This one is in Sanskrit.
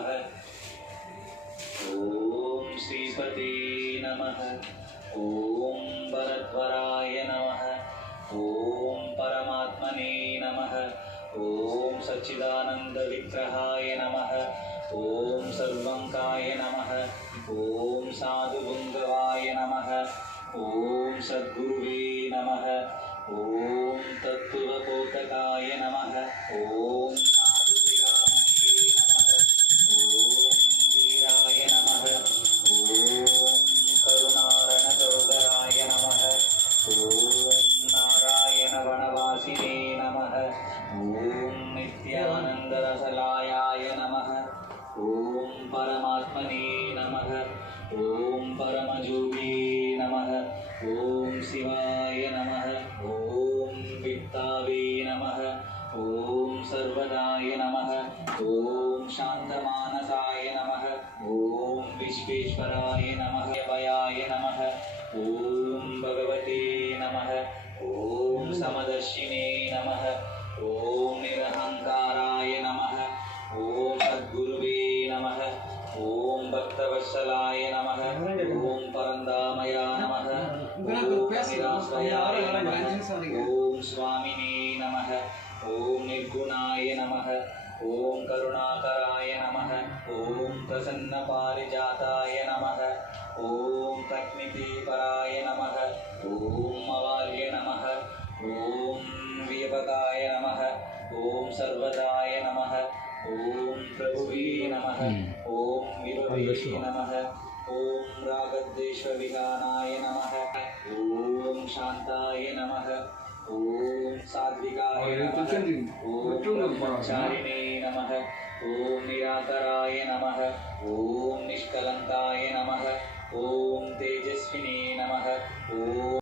नमः। ॐ श्रीपते नमः। ॐ वरद्वराय नमः। ॐ परमात्मने नमः। ॐ सच्चिदानन्दविग्रहाय नमः। ॐ सर्वङ्काय नमः। ॐ साधुबुन्धवाय नमः। ॐ सद्गुरुवे नमः। ॐ तत्त्वबोधकाय नमः। ॐ साधुशिरोमणे नमः। ॐ वीराय नमः। ॐ करुणारणतोगराय नमः। ॐ नारायणवनवासिने नमः। ॐ नित्यानन्दरसलायाय नमः। ॐ परमात्मने नमः। ॐ परमयोगी नमः। ॐ शिवाय नमः। ॐ वित्तावे नमः। ॐ सर्वदाय नमः। ॐ शान्तमानसाय नमः। ॐ विश्वेश्वराय नमः। भयाय नमः। ॐ भगवते नमः। ॐ समदर्शिने नमः। ॐ निरहङ्काराय नमः। ॐ सद्गुरुवे नमः। ॐ भक्तवत्सलाय नमः। ॐ परन्दामय नमः। ॐ निराश्रयाय नमः। ॐ स्वामिने नमः। ॐ निर्गुणाय नमः। ॐ करुणाकराय नमः। ॐ प्रसन्नपारिजाताय नमः। ॐ प्रज्ञितिपराय नमः। ॐ अवार्य नमः। ॐ व्यापकाय नमः। ॐ सर्वदाय नमः। ॐ प्रभुवे नमः। ॐ विभवे नमः। ॐ रागद्वेषविहानाय नमः। ॐ शान्ताय नमः। ॐ सात्विकाय नमः। ॐ ब्रह्मचारिणे नमः। ॐ निराकराय नमः। ॐ निष्कलङ्काय नमः। ॐ तेजस्विने नमः। ॐ